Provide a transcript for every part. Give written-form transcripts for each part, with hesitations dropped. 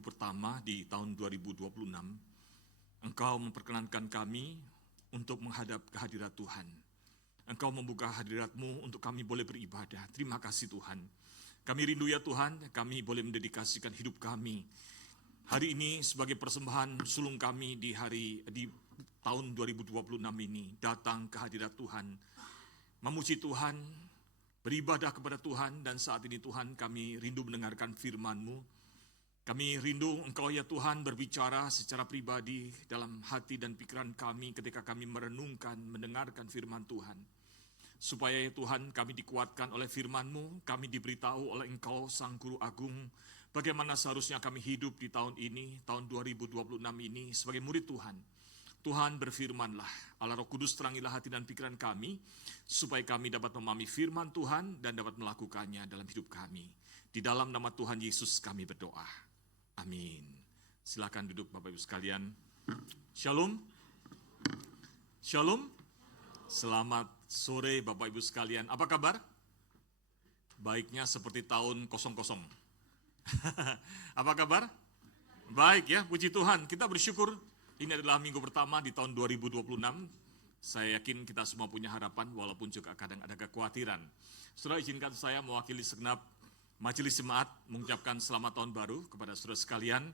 Pertama di tahun 2026, Engkau memperkenankan kami untuk menghadap kehadirat Tuhan. Engkau membuka hadirat-Mu untuk kami boleh beribadah. Terima kasih Tuhan. Kami rindu ya Tuhan, kami boleh mendedikasikan hidup kami hari ini sebagai persembahan sulung kami di tahun 2026 ini. Datang ke hadirat Tuhan, memuji Tuhan, beribadah kepada Tuhan, dan saat ini Tuhan kami rindu mendengarkan firman-Mu. Kami rindu Engkau ya Tuhan berbicara secara pribadi dalam hati dan pikiran kami ketika kami merenungkan, mendengarkan firman Tuhan. Supaya ya Tuhan kami dikuatkan oleh firman-Mu, kami diberitahu oleh Engkau Sang Guru Agung, bagaimana seharusnya kami hidup di tahun ini, tahun 2026 ini sebagai murid Tuhan. Tuhan berfirmanlah, Allah Roh Kudus terangilah hati dan pikiran kami, supaya kami dapat memahami firman Tuhan dan dapat melakukannya dalam hidup kami. Di dalam nama Tuhan Yesus kami berdoa. Amin. Silakan duduk Bapak Ibu sekalian. Shalom. Shalom. Selamat sore Bapak Ibu sekalian. Apa kabar? Baiknya seperti tahun 00. Apa kabar? Baik ya, puji Tuhan. Kita bersyukur ini adalah minggu pertama di tahun 2026. Saya yakin kita semua punya harapan walaupun juga kadang ada kekhawatiran. Saudara, izinkan saya mewakili segenap Majelis Jemaat mengucapkan selamat tahun baru kepada saudara sekalian.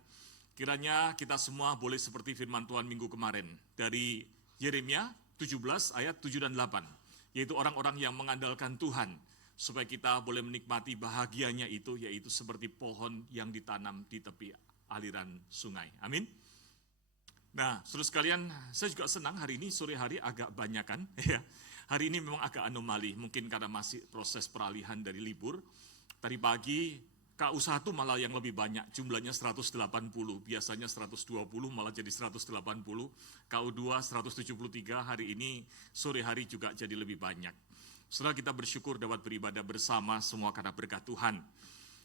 Kiranya kita semua boleh seperti firman Tuhan minggu kemarin dari Yeremia 17 ayat 7 dan 8. Yaitu orang-orang yang mengandalkan Tuhan supaya kita boleh menikmati bahagianya itu, yaitu seperti pohon yang ditanam di tepi aliran sungai. Amin. Nah, saudara sekalian, saya juga senang hari ini sore hari agak banyakan. Ya. Hari ini memang agak anomali, mungkin karena masih proses peralihan dari libur. Tadi pagi, KU1 malah yang lebih banyak, jumlahnya 180, biasanya 120 malah jadi 180, KU2 173, hari ini sore hari juga jadi lebih banyak. Setelah kita bersyukur dapat beribadah bersama semua karena berkat Tuhan.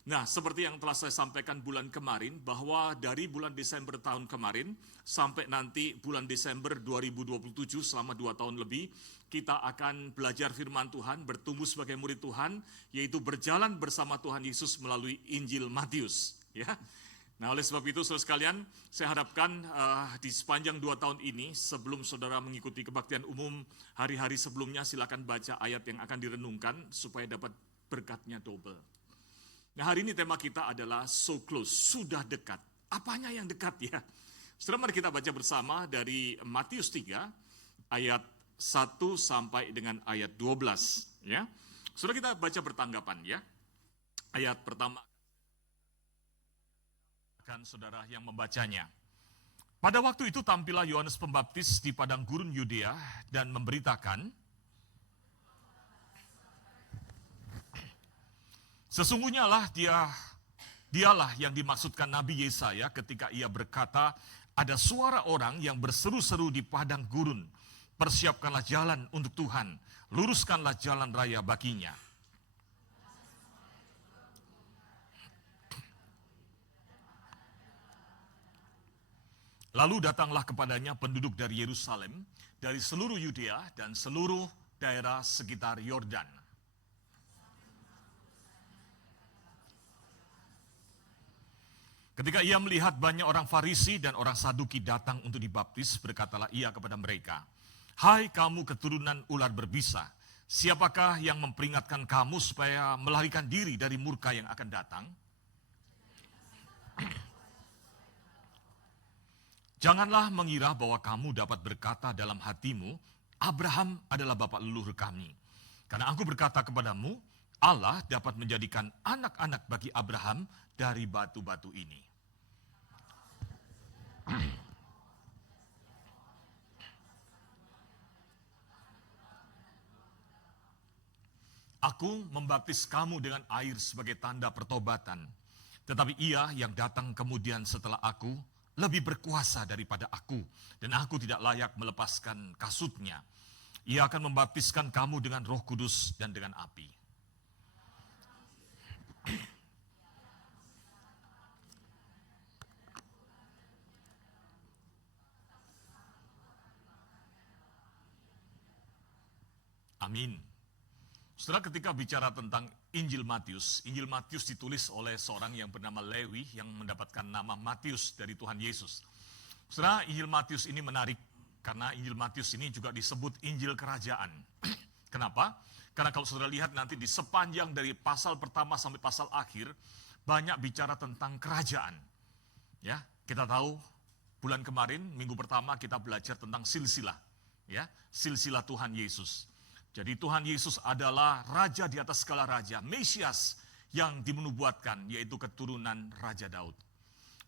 Nah, seperti yang telah saya sampaikan bulan kemarin, bahwa dari bulan Desember tahun kemarin, sampai nanti bulan Desember 2027, selama 2 tahun lebih, kita akan belajar firman Tuhan, bertumbuh sebagai murid Tuhan, yaitu berjalan bersama Tuhan Yesus melalui Injil Matius. Ya. Nah, oleh sebab itu, saudara sekalian, saya harapkan di sepanjang 2 tahun ini, sebelum saudara mengikuti kebaktian umum, hari-hari sebelumnya silakan baca ayat yang akan direnungkan, supaya dapat berkatnya double. Nah, hari ini tema kita adalah so close, sudah dekat. Apanya yang dekat ya? Saudara, mari kita baca bersama dari Matius 3, ayat 1 sampai dengan ayat 12. Ya. Saudara, kita baca bertanggapan ya. Ayat pertama, kan saudara yang membacanya. Pada waktu itu tampillah Yohanes Pembaptis di padang gurun Yudea dan memberitakan, sesungguhnya lah dialah yang dimaksudkan Nabi Yesaya ketika ia berkata, ada suara orang yang berseru-seru di padang gurun, persiapkanlah jalan untuk Tuhan, luruskanlah jalan raya baginya. Lalu datanglah kepadanya penduduk dari Yerusalem, dari seluruh Yudea dan seluruh daerah sekitar Yordan. Ketika ia melihat banyak orang Farisi dan orang Saduki datang untuk dibaptis, berkatalah ia kepada mereka, hai kamu keturunan ular berbisa, siapakah yang memperingatkan kamu supaya melarikan diri dari murka yang akan datang? Janganlah mengira bahwa kamu dapat berkata dalam hatimu, Abraham adalah bapa leluhur kami. Karena aku berkata kepadamu, Allah dapat menjadikan anak-anak bagi Abraham dari batu-batu ini. Aku membaptis kamu dengan air sebagai tanda pertobatan, tetapi ia yang datang kemudian setelah aku lebih berkuasa daripada aku, dan aku tidak layak melepaskan kasutnya. Ia akan membaptiskan kamu dengan Roh Kudus dan dengan api. Amin. Setelah ketika bicara tentang Injil Matius ditulis oleh seorang yang bernama Lewi yang mendapatkan nama Matius dari Tuhan Yesus. Setelah Injil Matius ini menarik, karena Injil Matius ini juga disebut Injil Kerajaan. Kenapa? Karena kalau saudara lihat nanti di sepanjang dari pasal pertama sampai pasal akhir, banyak bicara tentang kerajaan. Ya, kita tahu bulan kemarin, minggu pertama kita belajar tentang silsilah. Ya, silsilah Tuhan Yesus. Jadi Tuhan Yesus adalah Raja di atas segala raja, Mesias yang dimenubuatkan, yaitu keturunan Raja Daud.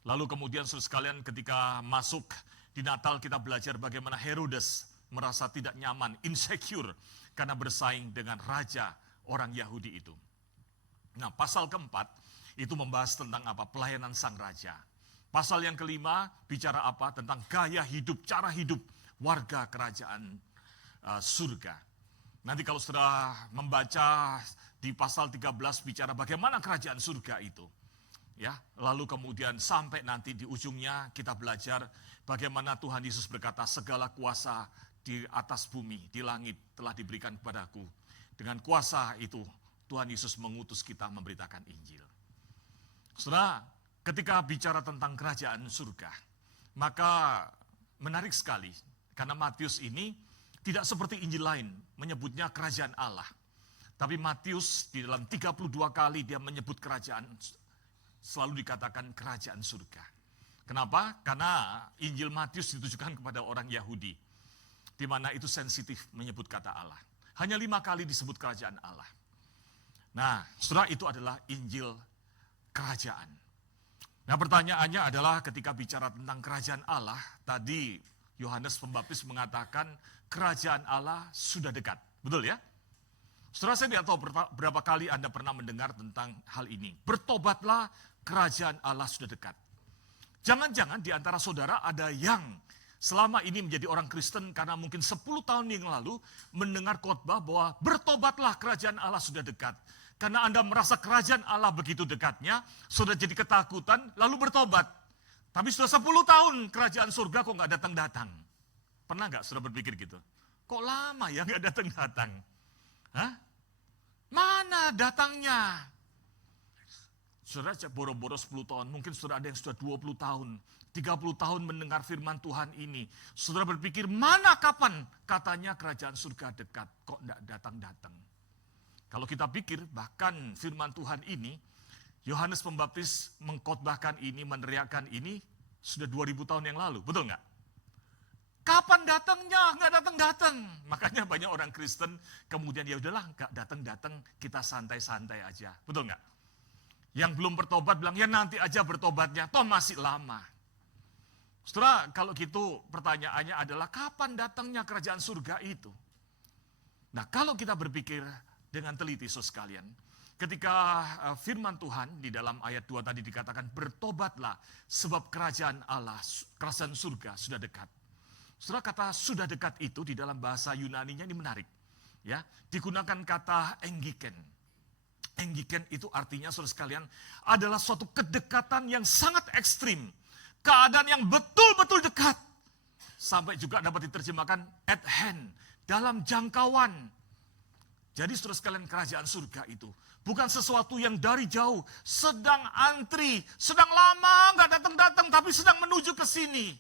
Lalu kemudian saudara sekalian ketika masuk di Natal kita belajar bagaimana Herodes merasa tidak nyaman, insecure, karena bersaing dengan Raja orang Yahudi itu. Nah, pasal keempat itu membahas tentang apa? Pelayanan Sang Raja. Pasal yang kelima bicara apa? Tentang gaya hidup, cara hidup warga kerajaan surga. Nanti kalau sudah membaca di pasal 13 bicara bagaimana kerajaan surga itu. Ya, lalu kemudian sampai nanti di ujungnya kita belajar bagaimana Tuhan Yesus berkata segala kuasa di atas bumi, di langit telah diberikan kepadaku. Dengan kuasa itu Tuhan Yesus mengutus kita memberitakan Injil. Saudara, ketika bicara tentang kerajaan surga, maka menarik sekali karena Matius ini tidak seperti Injil lain menyebutnya kerajaan Allah. Tapi Matius di dalam 32 kali dia menyebut kerajaan, selalu dikatakan kerajaan surga. Kenapa? Karena Injil Matius ditujukan kepada orang Yahudi, di mana itu sensitif menyebut kata Allah. Hanya 5 kali disebut kerajaan Allah. Nah, saudara, itu adalah Injil kerajaan. Nah, pertanyaannya adalah ketika bicara tentang kerajaan Allah, tadi Yohanes Pembaptis mengatakan kerajaan Allah sudah dekat. Betul ya? Saudara, saya tidak tahu berapa kali Anda pernah mendengar tentang hal ini. Bertobatlah, kerajaan Allah sudah dekat. Jangan-jangan di antara saudara ada yang selama ini menjadi orang Kristen karena mungkin 10 tahun yang lalu mendengar khotbah bahwa bertobatlah, kerajaan Allah sudah dekat. Karena Anda merasa kerajaan Allah begitu dekatnya, sudah jadi ketakutan, lalu bertobat. Tapi sudah 10 tahun kerajaan surga kok nggak datang-datang. Pernah nggak saudara berpikir gitu? Kok lama ya nggak datang-datang? Hah? Mana datangnya? Saudara boro-boro 10 tahun, mungkin saudara ada yang sudah 20 tahun, 30 tahun mendengar firman Tuhan ini. Saudara berpikir, mana kapan katanya kerajaan surga dekat, kok enggak datang-datang. Kalau kita pikir, bahkan firman Tuhan ini, Yohanes Pembaptis mengkhotbahkan ini, meneriakkan ini, sudah 2000 tahun yang lalu, betul nggak? Kapan datangnya? Nggak datang-datang. Makanya banyak orang Kristen kemudian ya udahlah nggak datang-datang, kita santai-santai aja. Betul nggak? Yang belum bertobat bilang ya nanti aja bertobatnya, toh masih lama. Saudara, kalau gitu pertanyaannya adalah kapan datangnya kerajaan surga itu? Nah, kalau kita berpikir dengan teliti saudara sekalian, ketika firman Tuhan di dalam ayat 2 tadi dikatakan bertobatlah sebab kerajaan Allah, kerajaan surga sudah dekat. Saudara, kata sudah dekat itu di dalam bahasa Yunaninya ini menarik. Ya, digunakan kata enggiken. Enggiken itu artinya saudara sekalian adalah suatu kedekatan yang sangat ekstrim. Keadaan yang betul-betul dekat. Sampai juga dapat diterjemahkan at hand, dalam jangkauan. Jadi saudara sekalian kerajaan surga itu bukan sesuatu yang dari jauh, sedang antri, sedang lama nggak datang-datang tapi sedang menuju ke sini.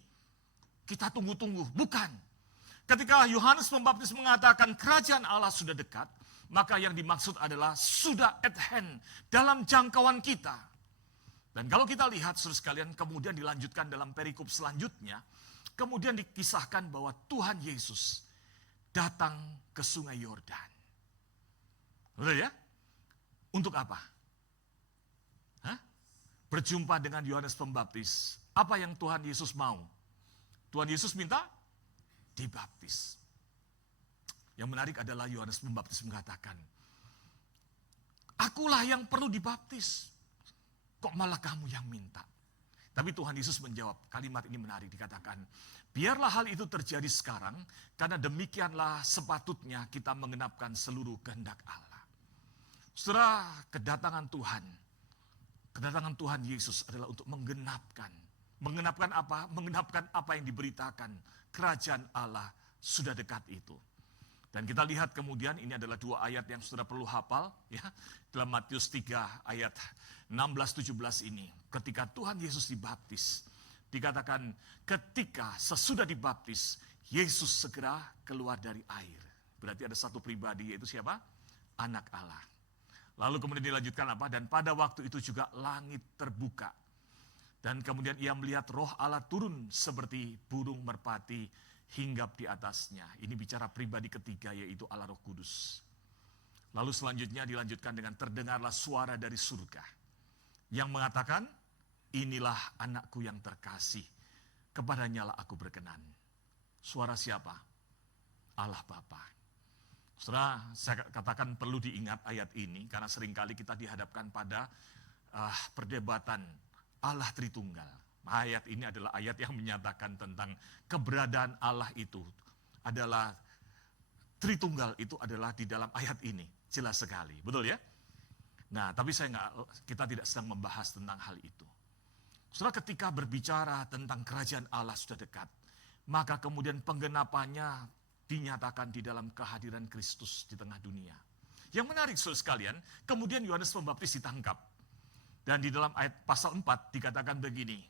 Kita tunggu-tunggu, bukan. Ketika Yohanes Pembaptis mengatakan kerajaan Allah sudah dekat, maka yang dimaksud adalah sudah at hand, dalam jangkauan kita. Dan kalau kita lihat saudara sekalian, kemudian dilanjutkan dalam perikop selanjutnya, kemudian dikisahkan bahwa Tuhan Yesus datang ke sungai Yordan. Betul ya? Untuk apa? Hah? Berjumpa dengan Yohanes Pembaptis. Apa yang Tuhan Yesus mau? Tuhan Yesus minta dibaptis. Yang menarik adalah Yohanes Pembaptis mengatakan, akulah yang perlu dibaptis. Kok malah kamu yang minta? Tapi Tuhan Yesus menjawab, kalimat ini menarik, dikatakan, biarlah hal itu terjadi sekarang, karena demikianlah sepatutnya kita mengenapkan seluruh kehendak Allah. Saudara, kedatangan Tuhan Yesus adalah untuk menggenapkan. Menggenapkan apa? Menggenapkan apa yang diberitakan. Kerajaan Allah sudah dekat itu. Dan kita lihat kemudian ini adalah dua ayat yang sudah perlu hafal ya. Dalam Matius 3 ayat 16-17 ini. Ketika Tuhan Yesus dibaptis, dikatakan ketika sesudah dibaptis, Yesus segera keluar dari air. Berarti ada satu pribadi, yaitu siapa? Anak Allah. Lalu kemudian dilanjutkan apa? Dan pada waktu itu juga langit terbuka. Dan kemudian ia melihat roh Allah turun seperti burung merpati hinggap di atasnya. Ini bicara pribadi ketiga, yaitu Allah Roh Kudus. Lalu selanjutnya dilanjutkan dengan terdengarlah suara dari surga yang mengatakan, inilah anakku yang terkasih, kepadanya lah aku berkenan. Suara siapa? Allah Bapa. Saudara, saya katakan perlu diingat ayat ini, karena seringkali kita dihadapkan pada perdebatan Allah Tritunggal. Ayat ini adalah ayat yang menyatakan tentang keberadaan Allah itu adalah Tritunggal, itu adalah di dalam ayat ini. Jelas sekali, betul ya? Nah, tapi kita tidak sedang membahas tentang hal itu. Saudara, ketika berbicara tentang kerajaan Allah sudah dekat, maka kemudian penggenapannya dinyatakan di dalam kehadiran Kristus di tengah dunia. Yang menarik saudara sekalian, kemudian Yohanes Pembaptis ditangkap. Dan di dalam ayat pasal 4 dikatakan begini,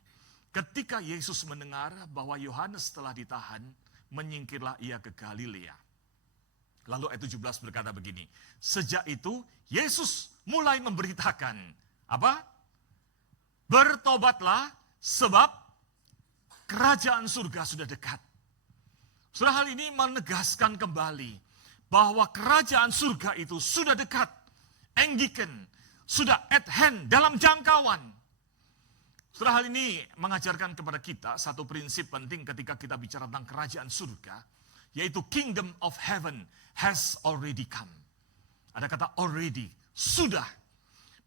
ketika Yesus mendengar bahwa Yohanes telah ditahan, menyingkirlah ia ke Galilea. Lalu ayat 17 berkata begini, sejak itu Yesus mulai memberitakan, apa? Bertobatlah sebab kerajaan surga sudah dekat. Saudara, hal ini menegaskan kembali bahwa kerajaan surga itu sudah dekat, enggiken, sudah at hand, dalam jangkauan. Saudara, hal ini mengajarkan kepada kita satu prinsip penting ketika kita bicara tentang kerajaan surga, yaitu kingdom of heaven has already come. Ada kata already, sudah,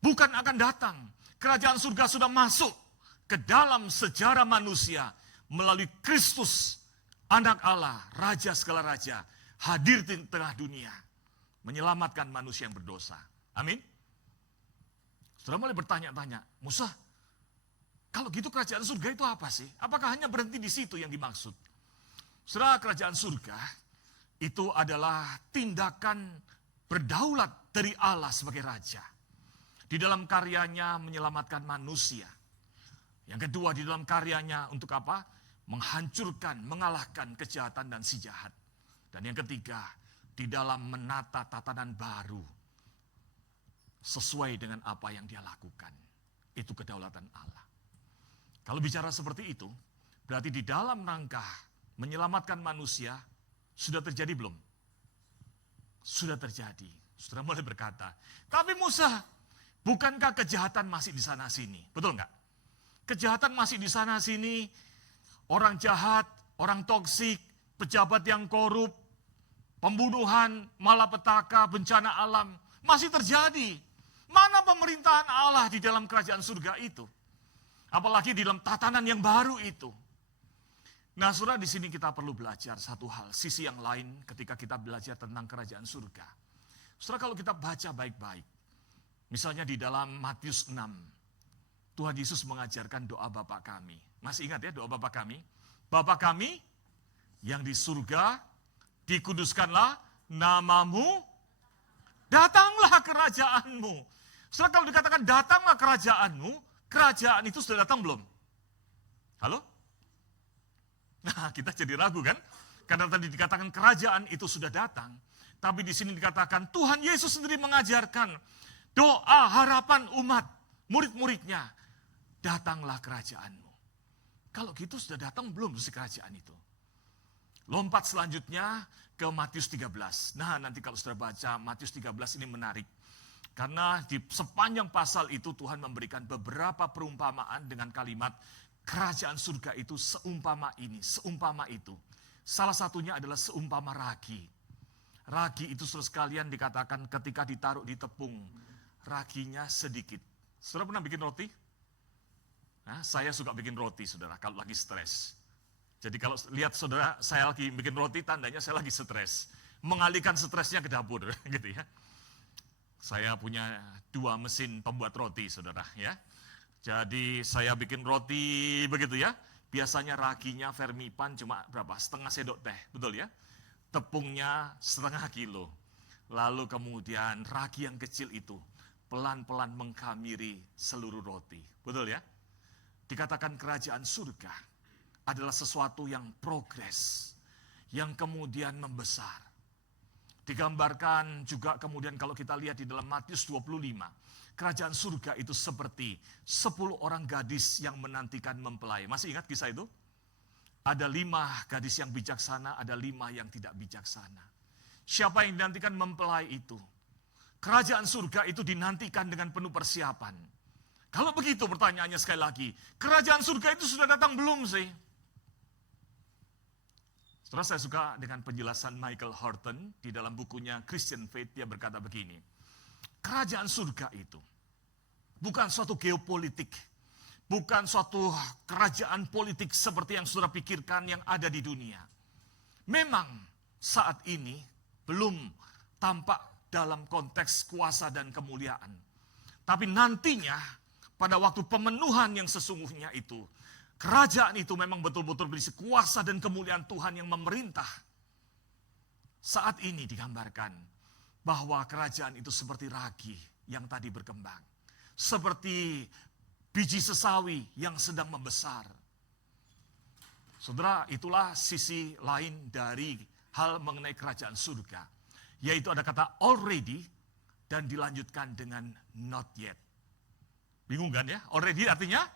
bukan akan datang. Kerajaan surga sudah masuk ke dalam sejarah manusia melalui Kristus, Anak Allah, Raja segala raja, hadir di tengah dunia, menyelamatkan manusia yang berdosa. Amin. Saudara mulai bertanya-tanya, Musa, kalau gitu kerajaan surga itu apa sih? Apakah hanya berhenti di situ yang dimaksud? Saudara, kerajaan surga itu adalah tindakan berdaulat dari Allah sebagai Raja. Di dalam karyanya menyelamatkan manusia. Yang kedua, di dalam karyanya untuk apa? Menghancurkan, mengalahkan kejahatan dan si jahat. Dan yang ketiga, di dalam menata tatanan baru sesuai dengan apa yang dia lakukan. Itu kedaulatan Allah. Kalau bicara seperti itu, berarti di dalam rangka menyelamatkan manusia sudah terjadi belum? Sudah terjadi. Saudara mulai berkata, tapi Musa, bukankah kejahatan masih di sana sini? Betul enggak? Kejahatan masih di sana sini. Orang jahat, orang toksik, pejabat yang korup, pembunuhan, malapetaka, bencana alam, masih terjadi. Mana pemerintahan Allah di dalam kerajaan surga itu? Apalagi di dalam tatanan yang baru itu. Nah, saudara, di sini kita perlu belajar satu hal, sisi yang lain ketika kita belajar tentang kerajaan surga. Saudara, kalau kita baca baik-baik, misalnya di dalam Matius 6, Tuhan Yesus mengajarkan doa Bapa kami. Masih ingat ya doa Bapa kami? Bapa kami yang di surga, dikuduskanlah namamu, datanglah kerajaanmu. Setelah kalau dikatakan datanglah kerajaanmu, kerajaan itu sudah datang belum? Halo? Nah, kita jadi ragu kan? Karena tadi dikatakan kerajaan itu sudah datang. Tapi di sini dikatakan Tuhan Yesus sendiri mengajarkan doa harapan umat, murid-muridnya. Datanglah kerajaanmu. Kalau gitu sudah datang belum si kerajaan itu? Lompat selanjutnya ke Matius 13. Nah, nanti kalau sudah baca Matius 13 ini menarik. Karena di sepanjang pasal itu Tuhan memberikan beberapa perumpamaan dengan kalimat kerajaan surga itu seumpama ini, seumpama itu. Salah satunya adalah seumpama ragi. Ragi itu saudara sekalian dikatakan ketika ditaruh di tepung, raginya sedikit. Saudara pernah bikin roti? Nah, saya suka bikin roti, saudara, kalau lagi stres. Jadi kalau lihat saudara, saya lagi bikin roti, tandanya saya lagi stres. Mengalihkan stresnya ke dapur, gitu ya. Saya punya 2 mesin pembuat roti, saudara, ya. Jadi saya bikin roti begitu ya. Biasanya raginya Fermipan cuma berapa? Setengah sendok teh, betul ya. tepungnya setengah kilo. Lalu kemudian ragi yang kecil itu pelan-pelan menghamiri seluruh roti. Betul ya? Dikatakan kerajaan surga adalah sesuatu yang progres, yang kemudian membesar. Digambarkan juga kemudian kalau kita lihat di dalam Matius 25, kerajaan surga itu seperti 10 orang gadis yang menantikan mempelai. Masih ingat kisah itu? Ada 5 gadis yang bijaksana, ada 5 yang tidak bijaksana. Siapa yang dinantikan mempelai itu? Kerajaan surga itu dinantikan dengan penuh persiapan. Kalau begitu pertanyaannya sekali lagi, kerajaan surga itu sudah datang belum sih? Setelah saya suka dengan penjelasan Michael Horton di dalam bukunya Christian Faith, dia berkata begini, kerajaan surga itu bukan suatu geopolitik, bukan suatu kerajaan politik seperti yang saudara pikirkan yang ada di dunia. Memang saat ini belum tampak dalam konteks kuasa dan kemuliaan. Tapi nantinya pada waktu pemenuhan yang sesungguhnya itu, kerajaan itu memang betul-betul berisi kuasa dan kemuliaan Tuhan yang memerintah. Saat ini digambarkan bahwa kerajaan itu seperti ragi yang tadi berkembang. Seperti biji sesawi yang sedang membesar. Saudara, itulah sisi lain dari hal mengenai kerajaan surga. Yaitu ada kata already dan dilanjutkan dengan not yet. Bingung kan ya? Already artinya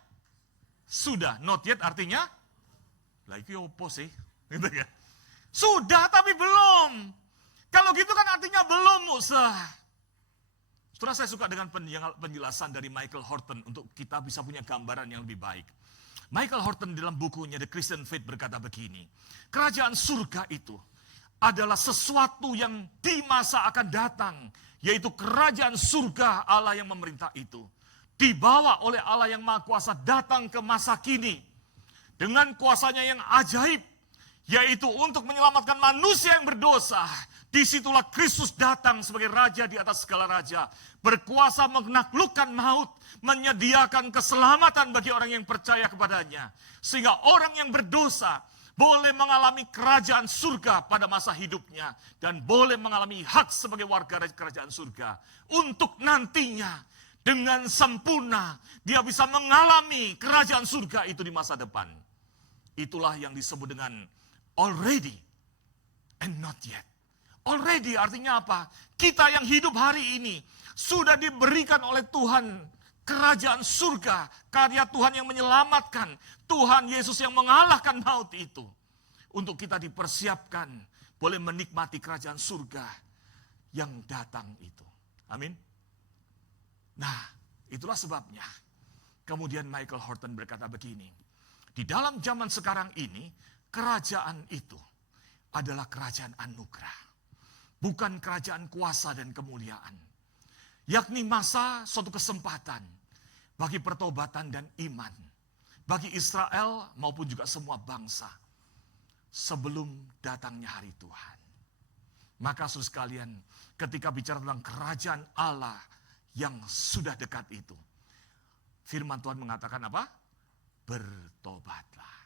sudah, not yet artinya lagi opo sih? Gitu ya. Sudah tapi belum. Kalau gitu kan artinya belum, Musa. Setelah saya suka dengan penjelasan dari Michael Horton untuk kita bisa punya gambaran yang lebih baik. Michael Horton dalam bukunya The Christian Faith berkata begini, kerajaan surga itu adalah sesuatu yang di masa akan datang, yaitu kerajaan surga Allah yang memerintah itu. Dibawa oleh Allah yang Maha Kuasa datang ke masa kini dengan kuasanya yang ajaib, yaitu untuk menyelamatkan manusia yang berdosa. Disitulah Kristus datang sebagai raja di atas segala raja, berkuasa menaklukkan maut, menyediakan keselamatan bagi orang yang percaya kepadanya, sehingga orang yang berdosa boleh mengalami kerajaan surga pada masa hidupnya dan boleh mengalami hak sebagai warga kerajaan surga untuk nantinya dengan sempurna dia bisa mengalami kerajaan surga itu di masa depan. Itulah yang disebut dengan already and not yet. Already artinya apa? Kita yang hidup hari ini sudah diberikan oleh Tuhan kerajaan surga, karya Tuhan yang menyelamatkan, Tuhan Yesus yang mengalahkan maut itu. Untuk kita dipersiapkan, boleh menikmati kerajaan surga yang datang itu. Amin. Nah, itulah sebabnya. Kemudian Michael Horton berkata begini, di dalam zaman sekarang ini, kerajaan itu adalah kerajaan anugerah. Bukan kerajaan kuasa dan kemuliaan. Yakni masa suatu kesempatan bagi pertobatan dan iman. Bagi Israel maupun juga semua bangsa. Sebelum datangnya hari Tuhan. Maka saudara sekalian, ketika bicara tentang kerajaan Allah yang sudah dekat itu. Firman Tuhan mengatakan apa? Bertobatlah.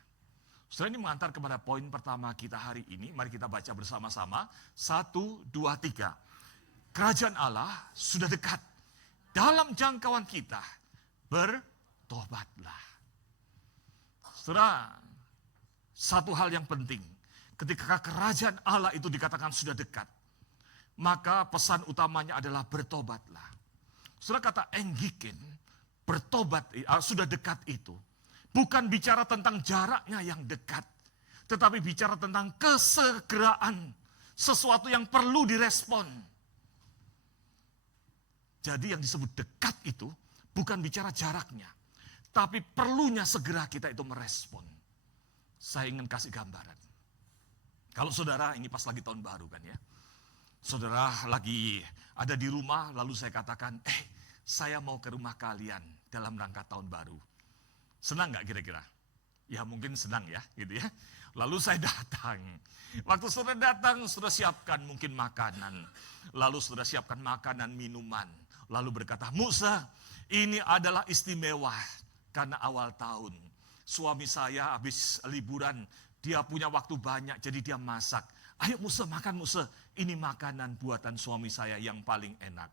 Saudara, ini mengantar kepada poin pertama kita hari ini. Mari kita baca bersama-sama. 1, 2, 3. Kerajaan Allah sudah dekat. Dalam jangkauan kita, bertobatlah. Saudara, satu hal yang penting. Ketika kerajaan Allah itu dikatakan sudah dekat, maka pesan utamanya adalah bertobatlah. Saudara, kata enggiken, bertobat, sudah dekat itu. Bukan bicara tentang jaraknya yang dekat, tetapi bicara tentang kesegeraan, sesuatu yang perlu direspon. Jadi yang disebut dekat itu bukan bicara jaraknya, tapi perlunya segera kita itu merespon. Saya ingin kasih gambaran. Kalau saudara, ini pas lagi tahun baru kan ya. Saudara lagi ada di rumah, lalu saya katakan, saya mau ke rumah kalian dalam rangka tahun baru. Senang gak kira-kira? Ya mungkin senang ya gitu ya. Lalu saya datang. Waktu saudara datang, saudara siapkan mungkin makanan. Lalu saudara siapkan makanan, minuman. Lalu berkata, Musa, ini adalah istimewa karena awal tahun. Suami saya habis liburan, dia punya waktu banyak, jadi dia masak. Ayo Musa, makan Musa. Ini makanan buatan suami saya yang paling enak.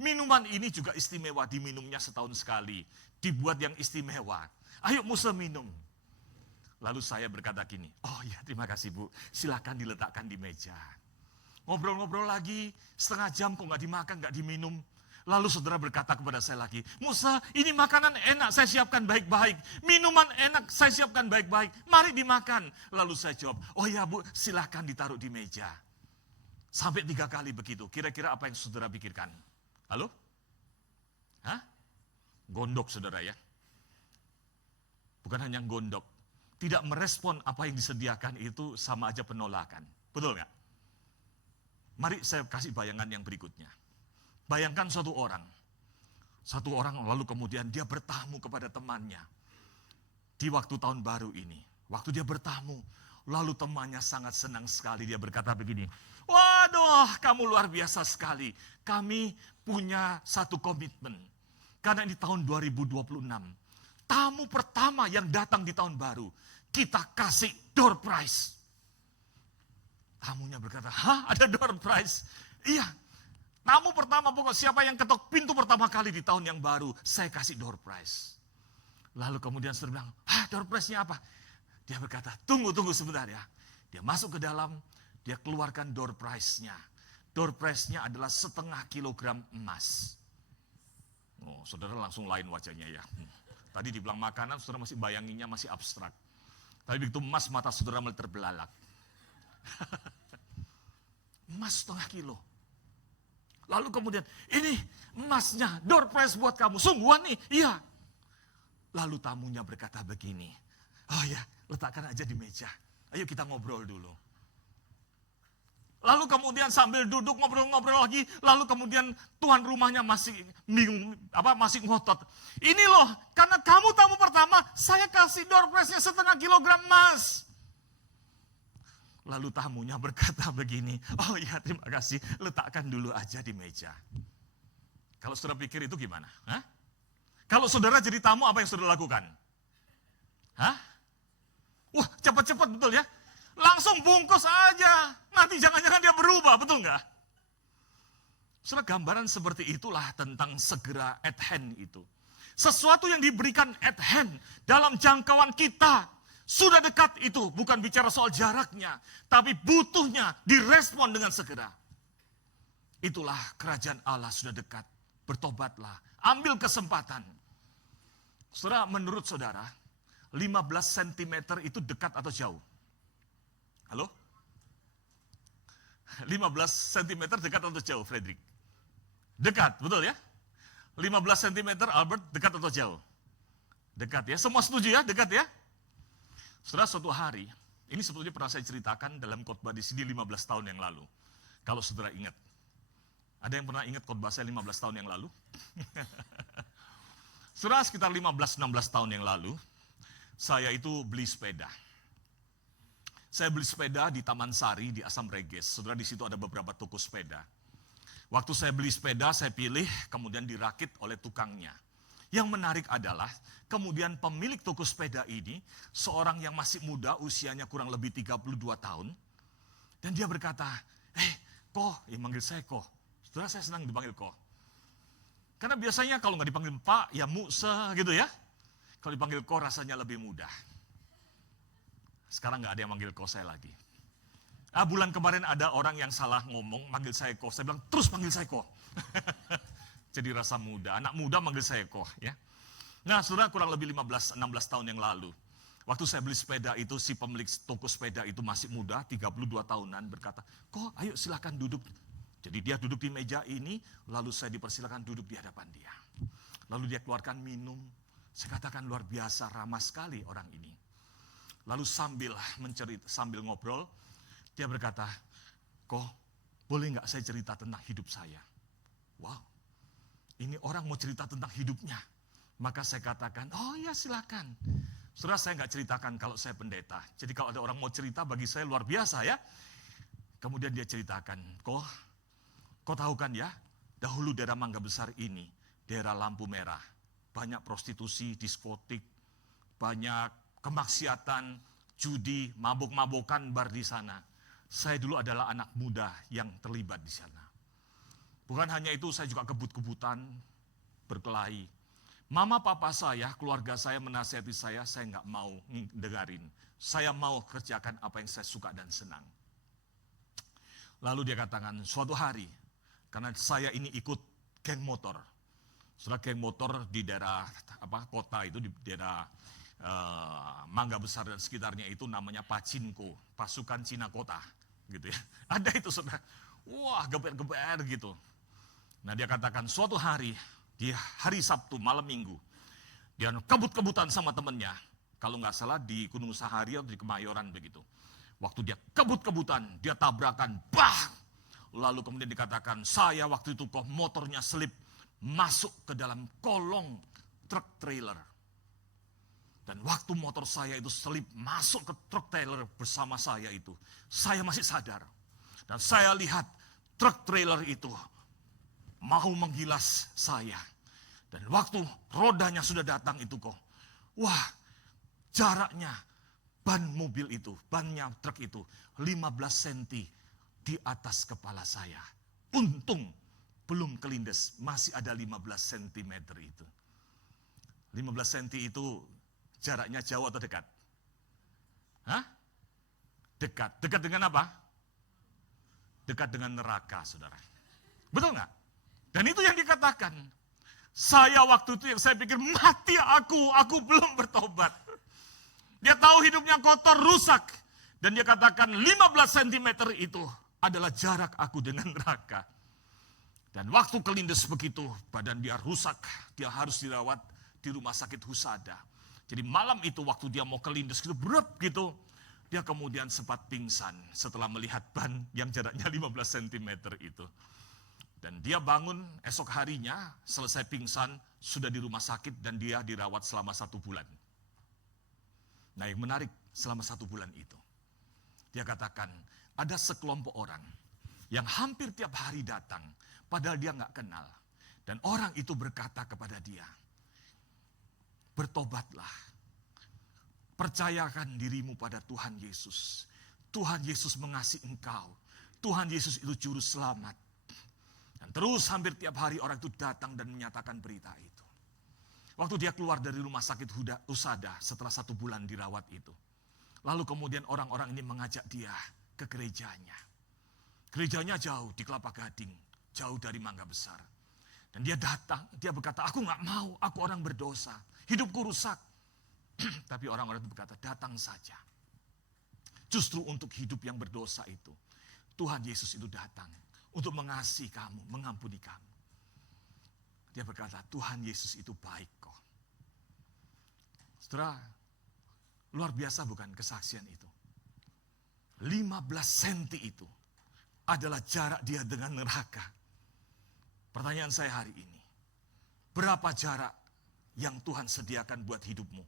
Minuman ini juga istimewa, diminumnya setahun sekali. Dibuat yang istimewa. Ayo Musa minum. Lalu saya berkata gini, oh ya terima kasih Bu, silakan diletakkan di meja. Ngobrol-ngobrol lagi, setengah jam kok nggak dimakan, nggak diminum. Lalu saudara berkata kepada saya lagi, Musa ini makanan enak saya siapkan baik-baik. Minuman enak saya siapkan baik-baik. Mari dimakan. Lalu saya jawab, oh ya Bu silakan ditaruh di meja. Sampai 3 kali begitu. Kira-kira apa yang saudara pikirkan? Halo? Hah? Gondok saudara ya. Bukan hanya gondok. Tidak merespon apa yang disediakan itu sama aja penolakan. Betul nggak? Mari saya kasih bayangan yang berikutnya. Bayangkan satu orang lalu kemudian dia bertamu kepada temannya. Di waktu tahun baru ini, waktu dia bertamu, lalu temannya sangat senang sekali. Dia berkata begini, waduh kamu luar biasa sekali. Kami punya satu komitmen. Karena ini tahun 2026. Tamu pertama yang datang di tahun baru, kita kasih door prize. Tamunya berkata, hah ada door prize? Iya. Tamu pertama pokok siapa yang ketok pintu pertama kali di tahun yang baru, saya kasih door prize. Lalu kemudian saudara bilang, door prize-nya apa? Dia berkata, tunggu sebentar ya. Dia masuk ke dalam, dia keluarkan door prize-nya. Door prize-nya adalah 0,5 kilogram emas. Oh, saudara langsung lain wajahnya ya. Tadi dibilang makanan, saudara masih bayanginnya masih abstrak. Tapi begitu emas, mata saudara mulai terbelalak. Emas 0,5 kilo. Lalu kemudian, ini emasnya, door prize buat kamu. Sungguhan nih, iya. Lalu tamunya berkata begini, oh ya, letakkan aja di meja. Ayo kita ngobrol dulu. Lalu kemudian sambil duduk ngobrol-ngobrol lagi, lalu kemudian tuan rumahnya masih bingung, masih ngotot. Ini loh, karena kamu tamu pertama, saya kasih door prize-nya 0,5 kilogram emas. Lalu tamunya berkata begini, oh iya terima kasih, letakkan dulu aja di meja. Kalau saudara pikir itu gimana? Hah? Kalau saudara jadi tamu, apa yang saudara lakukan? Hah? Wah cepat-cepat betul ya? Langsung bungkus aja, nanti jangan-jangan dia berubah, betul nggak? Saudara, gambaran seperti itulah tentang segera at hand itu. Sesuatu yang diberikan at hand dalam jangkauan kita, sudah dekat itu, bukan bicara soal jaraknya, tapi butuhnya direspon dengan segera. Itulah kerajaan Allah sudah dekat, bertobatlah, ambil kesempatan. Saudara, menurut saudara, 15 cm itu dekat atau jauh? Halo? 15 cm dekat atau jauh, Frederick? Dekat, betul ya? 15 cm, Albert, dekat atau jauh? Dekat ya, semua setuju ya, dekat ya? Saudara, suatu hari, ini sebetulnya pernah saya ceritakan dalam khotbah di sini 15 tahun yang lalu. Kalau saudara ingat. Ada yang pernah ingat khotbah saya 15 tahun yang lalu? Saudara, sekitar 15-16 tahun yang lalu, saya itu beli sepeda. Saya beli sepeda di Taman Sari, di Asam Reges. Saudara, di situ ada beberapa toko sepeda. Waktu saya beli sepeda, saya pilih, kemudian dirakit oleh tukangnya. Yang menarik adalah, kemudian pemilik toko sepeda ini, seorang yang masih muda, usianya kurang lebih 32 tahun. Dan dia berkata, Ko, manggil saya Ko. Saudara, saya senang dipanggil Ko. Karena biasanya kalau nggak dipanggil Pak, ya Musa gitu ya. Kalau dipanggil Ko rasanya lebih mudah. Sekarang nggak ada yang manggil Ko saya lagi. Bulan kemarin ada orang yang salah ngomong, manggil saya Ko. Saya bilang, terus panggil saya Ko. Jadi rasa muda, anak muda manggil saya Ko. Ya. Nah, saudara, kurang lebih 15-16 tahun yang lalu. Waktu saya beli sepeda itu, si pemilik toko sepeda itu masih muda, 32 tahunan, berkata, Ko, ayo silakan duduk. Jadi dia duduk di meja ini, lalu saya dipersilakan duduk di hadapan dia. Lalu dia keluarkan minum. Saya katakan luar biasa, ramah sekali orang ini. Lalu sambil ngobrol, dia berkata, Ko, boleh nggak saya cerita tentang hidup saya? Wow, ini orang mau cerita tentang hidupnya. Maka saya katakan, oh ya silakan. Saudara, saya nggak ceritakan kalau saya pendeta. Jadi kalau ada orang mau cerita, bagi saya luar biasa ya. Kemudian dia ceritakan, Kau tahu kan ya, dahulu daerah Mangga Besar ini, daerah lampu merah. Banyak prostitusi, diskotik, banyak kemaksiatan, judi, mabuk-mabukan bar di sana. Saya dulu adalah anak muda yang terlibat di sana. Bukan hanya itu, saya juga kebut-kebutan, berkelahi. Mama papa saya, keluarga saya menasihati saya nggak mau dengerin. Saya mau kerjakan apa yang saya suka dan senang. Lalu dia katakan, suatu hari, karena saya ini ikut geng motor. Setelah geng motor di daerah kota itu, di daerah Mangga Besar dan sekitarnya itu namanya Pacinko, pasukan Cina kota, gitu ya. Ada itu saudara, wah geber-geber gitu. Nah dia katakan suatu hari, di hari Sabtu malam minggu, dia kebut-kebutan sama temennya, kalau nggak salah di Gunung Sahari atau di Kemayoran begitu. Waktu dia kebut-kebutan, dia tabrakan, bah! Lalu kemudian dikatakan, saya waktu itu kok motornya selip masuk ke dalam kolong truk trailer. Dan waktu motor saya itu selip masuk ke truk trailer bersama saya itu, saya masih sadar. Dan saya lihat truk trailer itu mau menggilas saya. Dan waktu rodanya sudah datang itu kok, wah jaraknya ban mobil itu, bannya truk itu 15 cm di atas kepala saya. Untung belum kelindes, masih ada 15 cm itu. 15 cm itu jaraknya jauh atau dekat? Hah? Dekat. Dekat dengan apa? Dekat dengan neraka, saudara. Betul nggak? Dan itu yang dikatakan. Saya waktu itu yang saya pikir, mati aku belum bertobat. Dia tahu hidupnya kotor, rusak. Dan dia katakan 15 cm itu adalah jarak aku dengan neraka. Dan waktu kelindes begitu, badan dia rusak. Dia harus dirawat di rumah sakit Husada. Jadi malam itu waktu dia mau kelindes gitu, berat gitu. Dia kemudian sempat pingsan setelah melihat ban yang jaraknya 15 cm itu. Dan dia bangun esok harinya, selesai pingsan, sudah di rumah sakit dan dia dirawat selama 1 bulan. Nah yang menarik selama 1 bulan itu, dia katakan ada sekelompok orang yang hampir tiap hari datang, padahal dia nggak kenal. Dan orang itu berkata kepada dia, bertobatlah, percayakan dirimu pada Tuhan Yesus. Tuhan Yesus mengasihi engkau. Tuhan Yesus itu juru selamat. Dan terus hampir tiap hari orang itu datang dan menyatakan berita itu. Waktu dia keluar dari rumah sakit Husada setelah 1 bulan dirawat itu. Lalu kemudian orang-orang ini mengajak dia ke gerejanya. Gerejanya jauh di Kelapa Gading, jauh dari Mangga Besar. Dan dia datang, dia berkata, aku nggak mau, aku orang berdosa, hidupku rusak. Tapi orang-orang itu berkata, datang saja. Justru untuk hidup yang berdosa itu, Tuhan Yesus itu datang untuk mengasihi kamu, mengampuni kamu. Dia berkata, Tuhan Yesus itu baik kok. Saudara, luar biasa bukan kesaksian itu? 15 cm itu adalah jarak dia dengan neraka. Pertanyaan saya hari ini, berapa jarak yang Tuhan sediakan buat hidupmu?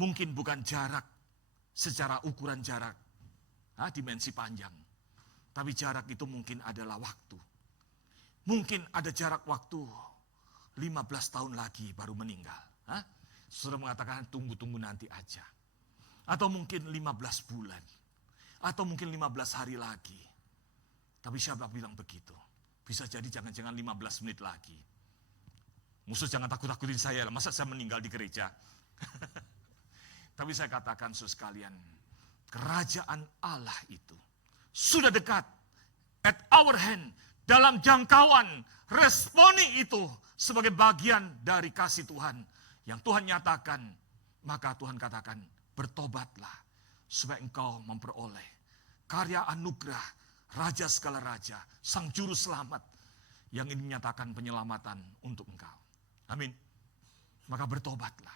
Mungkin bukan jarak secara ukuran jarak, dimensi panjang. Tapi jarak itu mungkin adalah waktu. Mungkin ada jarak waktu 15 tahun lagi baru meninggal. Saudara mengatakan tunggu-tunggu nanti aja. Atau mungkin 15 bulan. Atau mungkin 15 hari lagi. Tapi siapa bilang begitu? Bisa jadi jangan-jangan 15 menit lagi. Musuh jangan takut-takutin saya, masa saya meninggal di gereja? Tapi saya katakan saudara sekalian, kerajaan Allah itu sudah dekat, at our hand, dalam jangkauan. Responi itu sebagai bagian dari kasih Tuhan yang Tuhan nyatakan. Maka Tuhan katakan, bertobatlah supaya engkau memperoleh karya anugerah Raja segala raja, Sang Juru Selamat yang ini menyatakan penyelamatan untuk engkau. Amin. Maka bertobatlah.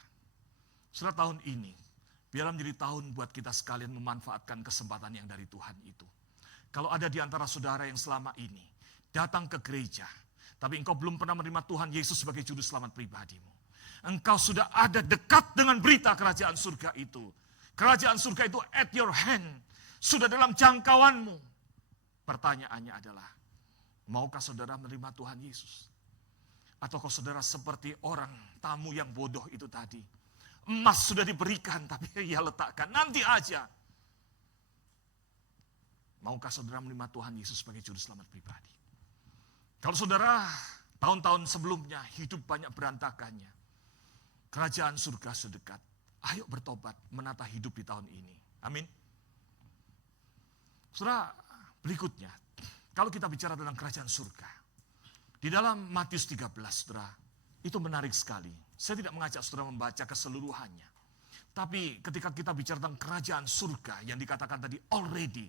Setelah tahun ini, biarlah menjadi tahun buat kita sekalian memanfaatkan kesempatan yang dari Tuhan itu. Kalau ada di antara saudara yang selama ini datang ke gereja, tapi engkau belum pernah menerima Tuhan Yesus sebagai Juru Selamat pribadimu. Engkau sudah ada dekat dengan berita kerajaan surga itu. Kerajaan surga itu at your hand, sudah dalam jangkauanmu. Pertanyaannya adalah, maukah saudara menerima Tuhan Yesus? Ataukah saudara seperti orang tamu yang bodoh itu tadi? Emas sudah diberikan, tapi ia letakkan, nanti aja. Maukah saudara menerima Tuhan Yesus sebagai juru selamat pribadi? Kalau saudara tahun-tahun sebelumnya hidup banyak berantakannya, kerajaan surga sedekat. Ayo bertobat, menata hidup di tahun ini. Amin. Saudara, berikutnya, kalau kita bicara tentang kerajaan surga, di dalam Matius 13, saudara, itu menarik sekali. Saya tidak mengajak saudara membaca keseluruhannya. Tapi ketika kita bicara tentang kerajaan surga yang dikatakan tadi already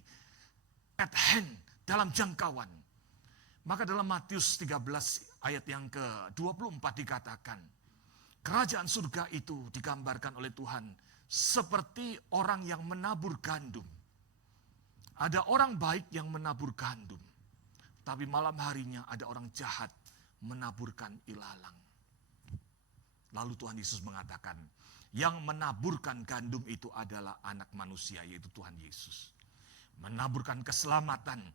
at hand, dalam jangkauan. Maka dalam Matius 13 ayat yang ke-24 dikatakan, kerajaan surga itu digambarkan oleh Tuhan seperti orang yang menabur gandum. Ada orang baik yang menabur gandum, tapi malam harinya ada orang jahat menaburkan ilalang. Lalu Tuhan Yesus mengatakan, yang menaburkan gandum itu adalah anak manusia, yaitu Tuhan Yesus. Menaburkan keselamatan.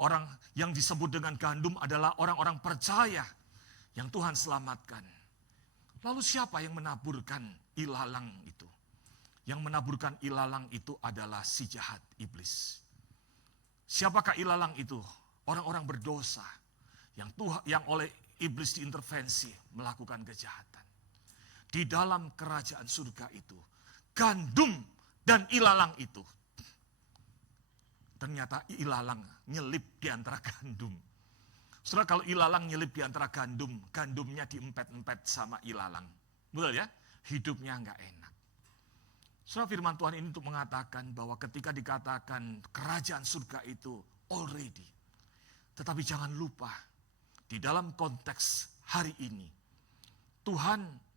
Orang yang disebut dengan gandum adalah orang-orang percaya yang Tuhan selamatkan. Lalu siapa yang menaburkan ilalang itu? Yang menaburkan ilalang itu adalah si jahat, iblis. Siapakah ilalang itu? Orang-orang berdosa yang oleh iblis diintervensi melakukan kejahatan. Di dalam kerajaan surga itu, gandum dan ilalang itu, ternyata ilalang nyelip di antara gandum. Saudara, kalau ilalang nyelip di antara gandum, gandumnya diempet-empet sama ilalang. Betul ya? Hidupnya enggak enak. Saudara, firman Tuhan ini untuk mengatakan bahwa ketika dikatakan kerajaan surga itu already. Tetapi jangan lupa, di dalam konteks hari ini, Tuhan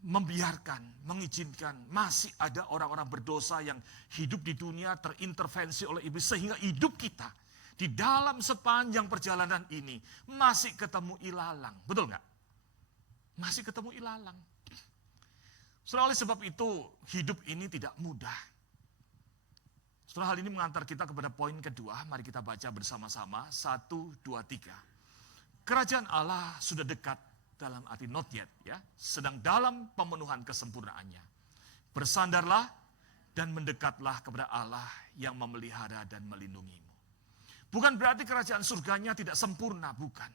membiarkan, mengizinkan, masih ada orang-orang berdosa yang hidup di dunia terintervensi oleh iblis. Sehingga hidup kita di dalam sepanjang perjalanan ini masih ketemu ilalang. Betul nggak? Masih ketemu ilalang. Setelah oleh sebab itu, hidup ini tidak mudah. Setelah hal ini mengantar kita kepada poin kedua, mari kita baca bersama-sama. 1, 2, 3. Kerajaan Allah sudah dekat, dalam arti not yet, ya, sedang dalam pemenuhan kesempurnaannya. Bersandarlah dan mendekatlah kepada Allah yang memelihara dan melindungimu. Bukan berarti kerajaan surganya tidak sempurna, bukan.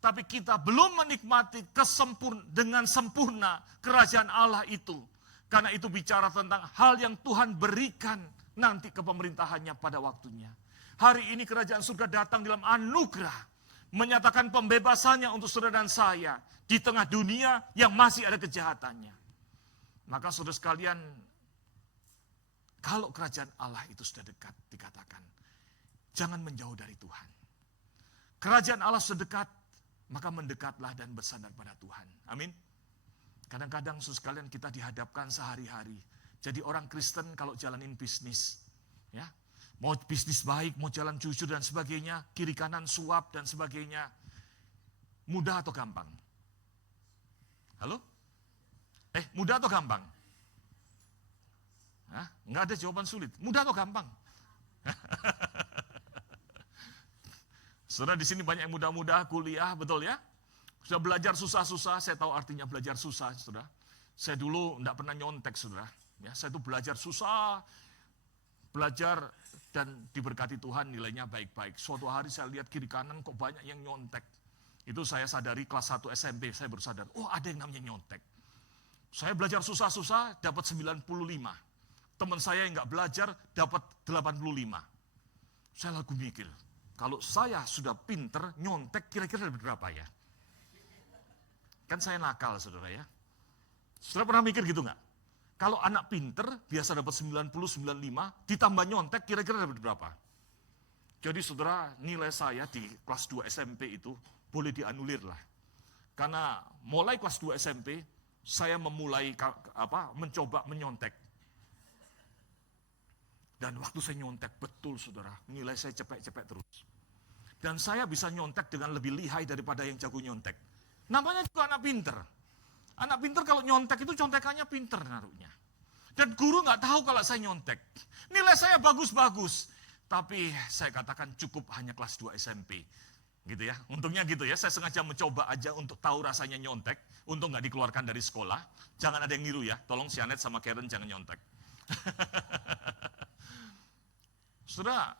Tapi kita belum menikmati dengan sempurna kerajaan Allah itu. Karena itu bicara tentang hal yang Tuhan berikan nanti ke pemerintahannya pada waktunya. Hari ini kerajaan surga datang dalam anugerah. Menyatakan pembebasannya untuk saudara dan saya di tengah dunia yang masih ada kejahatannya. Maka saudara sekalian, kalau kerajaan Allah itu sudah dekat, dikatakan, jangan menjauh dari Tuhan. Kerajaan Allah sudah dekat, maka mendekatlah dan bersandar pada Tuhan. Amin. Kadang-kadang saudara sekalian kita dihadapkan sehari-hari. Jadi orang Kristen kalau jalanin bisnis, ya, mau bisnis baik, mau jalan jujur dan sebagainya, kiri kanan suap dan sebagainya. Mudah atau gampang? Halo? Mudah atau gampang? Enggak ada jawaban sulit. Mudah atau gampang? Saudara, di sini banyak yang muda-muda kuliah, betul ya? Sudah belajar susah-susah, saya tahu artinya belajar susah, saudara. Saya dulu enggak pernah nyontek, saudara. Ya, saya itu belajar susah, belajar dan diberkati Tuhan nilainya baik-baik. Suatu hari saya lihat kiri kanan kok banyak yang nyontek. Itu saya sadari kelas 1 SMP, saya baru sadar, oh ada yang namanya nyontek. Saya belajar susah-susah dapat 95. Teman saya yang nggak belajar dapat 85. Saya lagu mikir, kalau saya sudah pinter nyontek kira-kira dapat berapa ya? Kan saya nakal, saudara ya. Saudara pernah mikir gitu nggak? Kalau anak pinter biasa dapat 90, 95, ditambah nyontek kira-kira dapat berapa? Jadi saudara, nilai saya di kelas 2 SMP itu boleh dianulir lah. Karena mulai kelas 2 SMP, saya memulai mencoba menyontek. Dan waktu saya nyontek, betul saudara, nilai saya cepet-cepet terus. Dan saya bisa nyontek dengan lebih lihai daripada yang jago nyontek. Namanya juga anak pinter. Anak pinter kalau nyontek itu contekannya pinter naruhnya. Dan guru nggak tahu kalau saya nyontek. Nilai saya bagus-bagus. Tapi saya katakan cukup hanya kelas 2 SMP. Gitu ya, untungnya gitu ya. Saya sengaja mencoba aja untuk tahu rasanya nyontek. Untung nggak dikeluarkan dari sekolah. Jangan ada yang niru ya. Tolong si Anet sama Karen jangan nyontek. Saudara,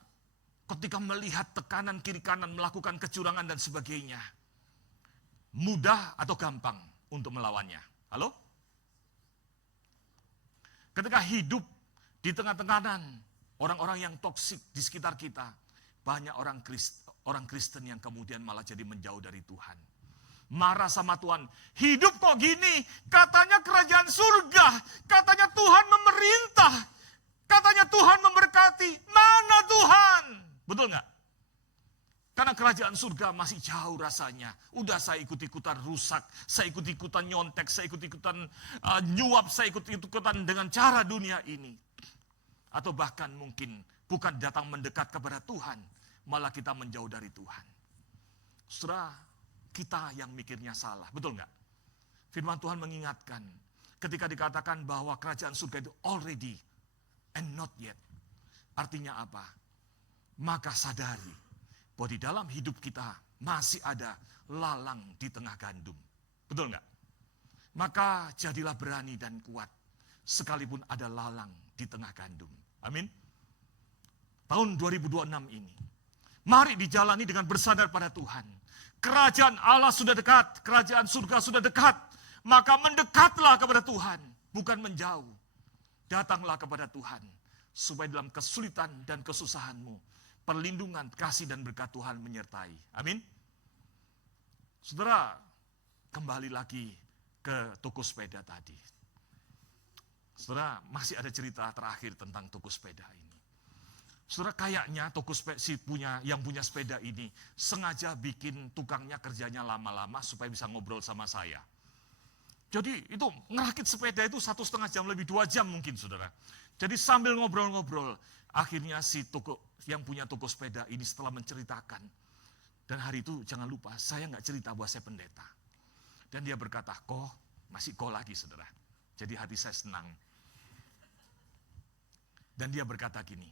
ketika melihat tekanan kiri kanan melakukan kecurangan dan sebagainya, mudah atau gampang untuk melawannya? Halo? Ketika hidup di tengah-tengah orang-orang yang toksik di sekitar kita, banyak orang Kristen yang kemudian malah jadi menjauh dari Tuhan. Marah sama Tuhan, hidup kok gini, katanya kerajaan surga, katanya Tuhan memerintah, katanya Tuhan memberkati, mana Tuhan? Betul nggak? Karena kerajaan surga masih jauh rasanya. Udah saya ikut-ikutan rusak, saya ikut-ikutan nyontek, saya ikut-ikutan nyuap, saya ikut-ikutan dengan cara dunia ini. Atau bahkan mungkin bukan datang mendekat kepada Tuhan, malah kita menjauh dari Tuhan. Saudara, kita yang mikirnya salah, betul nggak? Firman Tuhan mengingatkan, ketika dikatakan bahwa kerajaan surga itu already and not yet. Artinya apa? Maka sadari bahwa di dalam hidup kita masih ada lalang di tengah gandum. Betul nggak? Maka jadilah berani dan kuat, sekalipun ada lalang di tengah gandum. Amin. Tahun 2026 ini, mari dijalani dengan bersandar pada Tuhan. Kerajaan Allah sudah dekat, kerajaan surga sudah dekat. Maka mendekatlah kepada Tuhan, bukan menjauh. Datanglah kepada Tuhan, supaya dalam kesulitan dan kesusahanmu, perlindungan, kasih dan berkat Tuhan menyertai. Amin. Saudara, kembali lagi ke toko sepeda tadi. Saudara, masih ada cerita terakhir tentang toko sepeda ini. Saudara, kayaknya toko sepeda yang punya sepeda ini sengaja bikin tukangnya kerjanya lama-lama supaya bisa ngobrol sama saya. Jadi itu ngerakit sepeda itu 1,5 jam lebih 2 jam mungkin, saudara. Jadi sambil ngobrol-ngobrol, akhirnya si yang punya toko sepeda ini setelah menceritakan. Dan hari itu jangan lupa, saya nggak cerita bahwa saya pendeta. Dan dia berkata, masih lagi, saudara. Jadi hati saya senang. Dan dia berkata gini,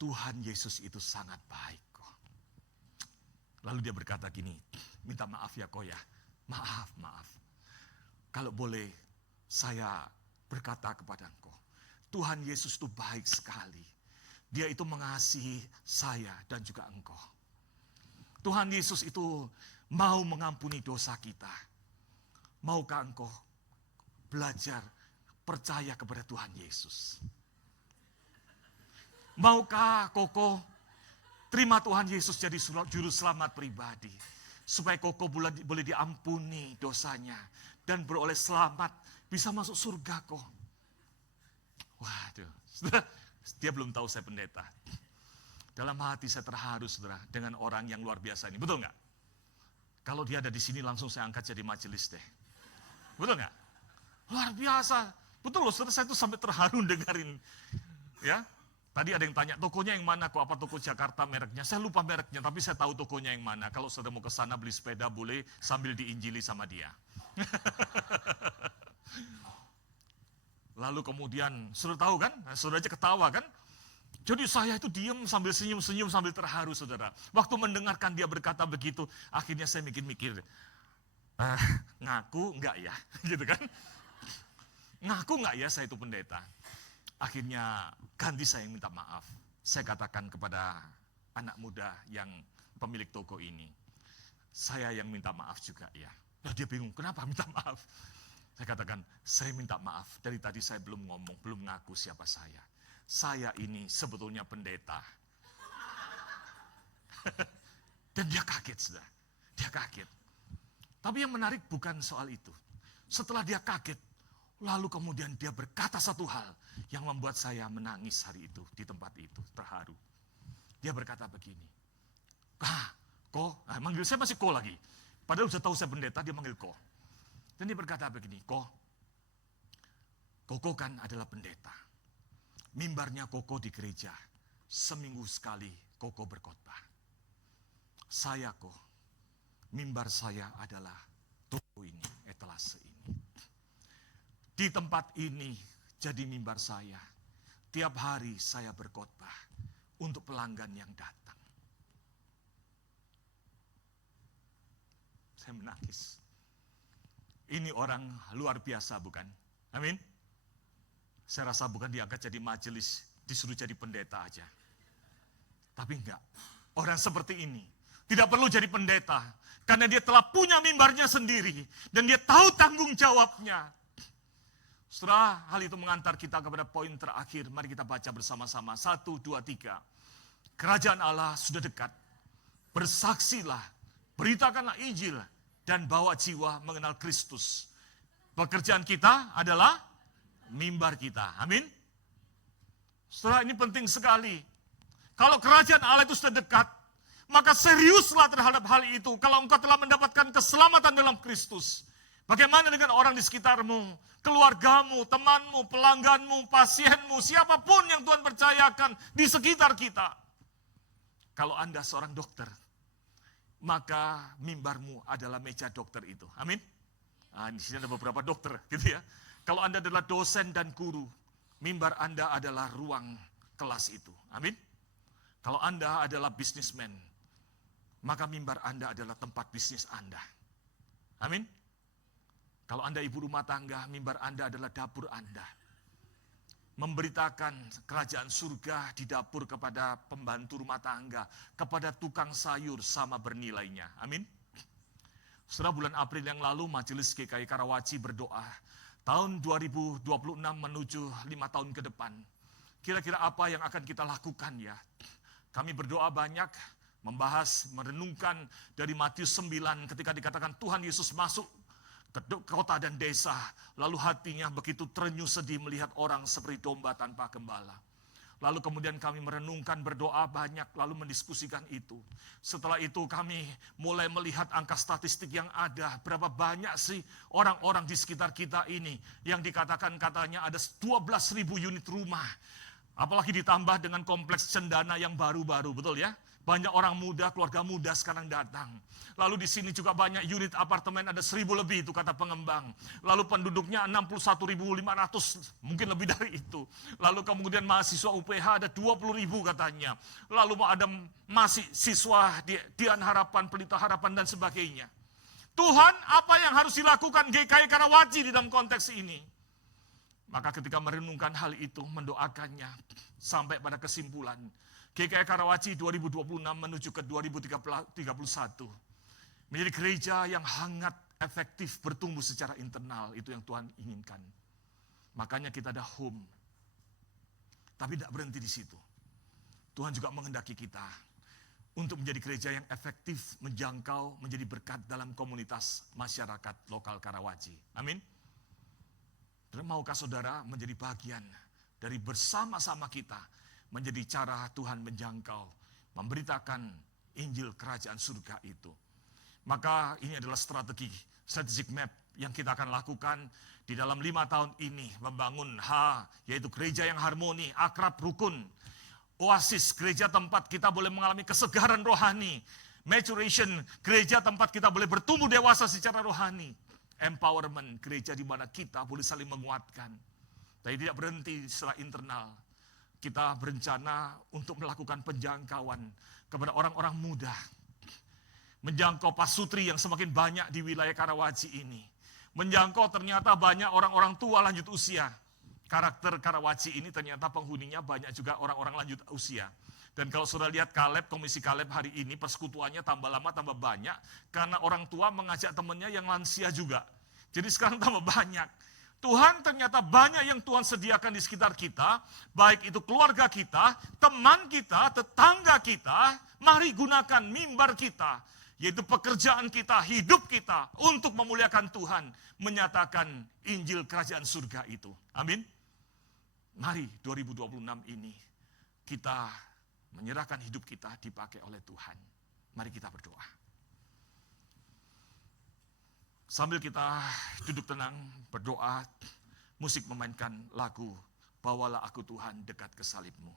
Tuhan Yesus itu sangat baik kok. Lalu dia berkata gini, minta maaf ya ya, maaf. Kalau boleh saya berkata kepada engkau, Tuhan Yesus itu baik sekali. Dia itu mengasihi saya dan juga engkau. Tuhan Yesus itu mau mengampuni dosa kita. Maukah engkau belajar percaya kepada Tuhan Yesus? Maukah Koko terima Tuhan Yesus jadi juru selamat pribadi, supaya Koko boleh diampuni dosanya dan beroleh selamat, bisa masuk surga kok. Waduh, saudara, dia belum tahu saya pendeta. Dalam hati saya terharu, saudara, dengan orang yang luar biasa ini, betul nggak? Kalau dia ada di sini langsung saya angkat jadi majelis deh, betul nggak? Luar biasa, betul loh, saudara, saya tuh sampai terharu dengerin, ya. Tadi ada yang tanya, tokonya yang mana kok? Apa toko Jakarta mereknya? Saya lupa mereknya, tapi saya tahu tokonya yang mana. Kalau saudara mau ke sana beli sepeda boleh sambil diinjili sama dia. Lalu kemudian, saudara tahu kan? Saudara aja ketawa kan? Jadi saya itu diam sambil senyum-senyum sambil terharu, saudara. Waktu mendengarkan dia berkata begitu, akhirnya saya mikir-mikir, ngaku enggak ya? Gitu kan? Ngaku enggak ya saya itu pendeta? Akhirnya ganti saya yang minta maaf. Saya katakan kepada anak muda yang pemilik toko ini, saya yang minta maaf juga ya. Nah, dia bingung, kenapa minta maaf? Saya katakan, saya minta maaf, dari tadi saya belum ngomong, belum ngaku siapa saya. Saya ini sebetulnya pendeta. Dan dia kaget, saudara. Dia kaget. Tapi yang menarik bukan soal itu. Setelah dia kaget, lalu kemudian dia berkata satu hal yang membuat saya menangis hari itu, di tempat itu, terharu. Dia berkata begini, manggil saya masih lagi. Padahal sudah tahu saya pendeta, dia manggil Dan dia berkata begini, Koko kan adalah pendeta. Mimbarnya Koko di gereja, seminggu sekali Koko berkhotbah. Saya mimbar saya adalah toko ini, etalase ini. Di tempat ini jadi mimbar saya. Tiap hari saya berkhotbah untuk pelanggan yang datang. Saya menangis. Ini orang luar biasa bukan? Amin. Saya rasa bukan diangkat jadi majelis, disuruh jadi pendeta aja. Tapi enggak, orang seperti ini tidak perlu jadi pendeta, karena dia telah punya mimbarnya sendiri, dan dia tahu tanggung jawabnya. Setelah hal itu mengantar kita kepada poin terakhir, mari kita baca bersama-sama. 1, 2, 3. Kerajaan Allah sudah dekat. Bersaksilah, beritakanlah Injil, dan bawa jiwa mengenal Kristus. Pekerjaan kita adalah mimbar kita. Amin. Setelah ini penting sekali. Kalau kerajaan Allah itu sudah dekat, maka seriuslah terhadap hal itu. Kalau engkau telah mendapatkan keselamatan dalam Kristus, bagaimana dengan orang di sekitarmu, keluargamu, temanmu, pelangganmu, pasienmu, siapapun yang Tuhan percayakan di sekitar kita. Kalau Anda seorang dokter, maka mimbarmu adalah meja dokter itu. Amin. Nah, di sini ada beberapa dokter, gitu ya. Kalau Anda adalah dosen dan guru, mimbar Anda adalah ruang kelas itu. Amin. Kalau Anda adalah bisnismen, maka mimbar Anda adalah tempat bisnis Anda. Amin. Kalau Anda ibu rumah tangga, mimbar Anda adalah dapur Anda. Memberitakan kerajaan surga di dapur kepada pembantu rumah tangga, kepada tukang sayur sama bernilainya. Amin. Setelah bulan April yang lalu, Majelis GKI Karawaci berdoa, tahun 2026 menuju 5 tahun ke depan, kira-kira apa yang akan kita lakukan ya? Kami berdoa banyak, membahas, merenungkan dari Matius 9 ketika dikatakan Tuhan Yesus masuk ke kota dan desa, lalu hatinya begitu terenyuh sedih melihat orang seperti domba tanpa gembala. Lalu kemudian kami merenungkan, berdoa banyak, lalu mendiskusikan itu. Setelah itu kami mulai melihat angka statistik yang ada, berapa banyak sih orang-orang di sekitar kita ini yang dikatakan katanya ada 12.000 unit rumah. Apalagi ditambah dengan kompleks cendana yang baru-baru, betul ya? Banyak orang muda, keluarga muda sekarang datang. Lalu di sini juga banyak unit apartemen, ada 1.000 lebih itu kata pengembang. Lalu penduduknya 61.500, mungkin lebih dari itu. Lalu kemudian mahasiswa UPH ada 20.000 katanya. Lalu ada masih siswa Dian Harapan, Pelita Harapan dan sebagainya. Tuhan, apa yang harus dilakukan GKI Karawaci di dalam konteks ini? Maka ketika merenungkan hal itu, mendoakannya sampai pada kesimpulan, GKI Karawaci 2026 menuju ke 2031 menjadi gereja yang hangat, efektif, bertumbuh secara internal. Itu yang Tuhan inginkan. Makanya kita ada home. Tapi tidak berhenti di situ. Tuhan juga menghendaki kita untuk menjadi gereja yang efektif, menjangkau, menjadi berkat dalam komunitas masyarakat lokal Karawaci. Amin. Dan maukah saudara menjadi bagian dari bersama-sama kita menjadi cara Tuhan menjangkau, memberitakan Injil Kerajaan Surga itu. Maka ini adalah strategic map yang kita akan lakukan di dalam 5 tahun ini. Membangun yaitu gereja yang harmoni, akrab, rukun. Oasis, gereja tempat kita boleh mengalami kesegaran rohani. Maturation, gereja tempat kita boleh bertumbuh dewasa secara rohani. Empowerment, gereja di mana kita boleh saling menguatkan. Tapi tidak berhenti secara internal. Kita berencana untuk melakukan penjangkauan kepada orang-orang muda. Menjangkau pasutri yang semakin banyak di wilayah Karawaci ini. Menjangkau ternyata banyak orang-orang tua lanjut usia. Karakter Karawaci ini ternyata penghuninya banyak juga orang-orang lanjut usia. Dan kalau sudah lihat Kaleb, Komisi Kaleb hari ini, persekutuannya tambah lama tambah banyak. Karena orang tua mengajak temannya yang lansia juga. Jadi sekarang tambah banyak. Tuhan ternyata banyak yang Tuhan sediakan di sekitar kita, baik itu keluarga kita, teman kita, tetangga kita, mari gunakan mimbar kita, yaitu pekerjaan kita, hidup kita, untuk memuliakan Tuhan, menyatakan Injil Kerajaan Surga itu. Amin. Mari 2026 ini, kita menyerahkan hidup kita dipakai oleh Tuhan. Mari kita berdoa. Sambil kita duduk tenang, berdoa, musik memainkan lagu, Bawalah Aku Tuhan dekat ke salib-Mu.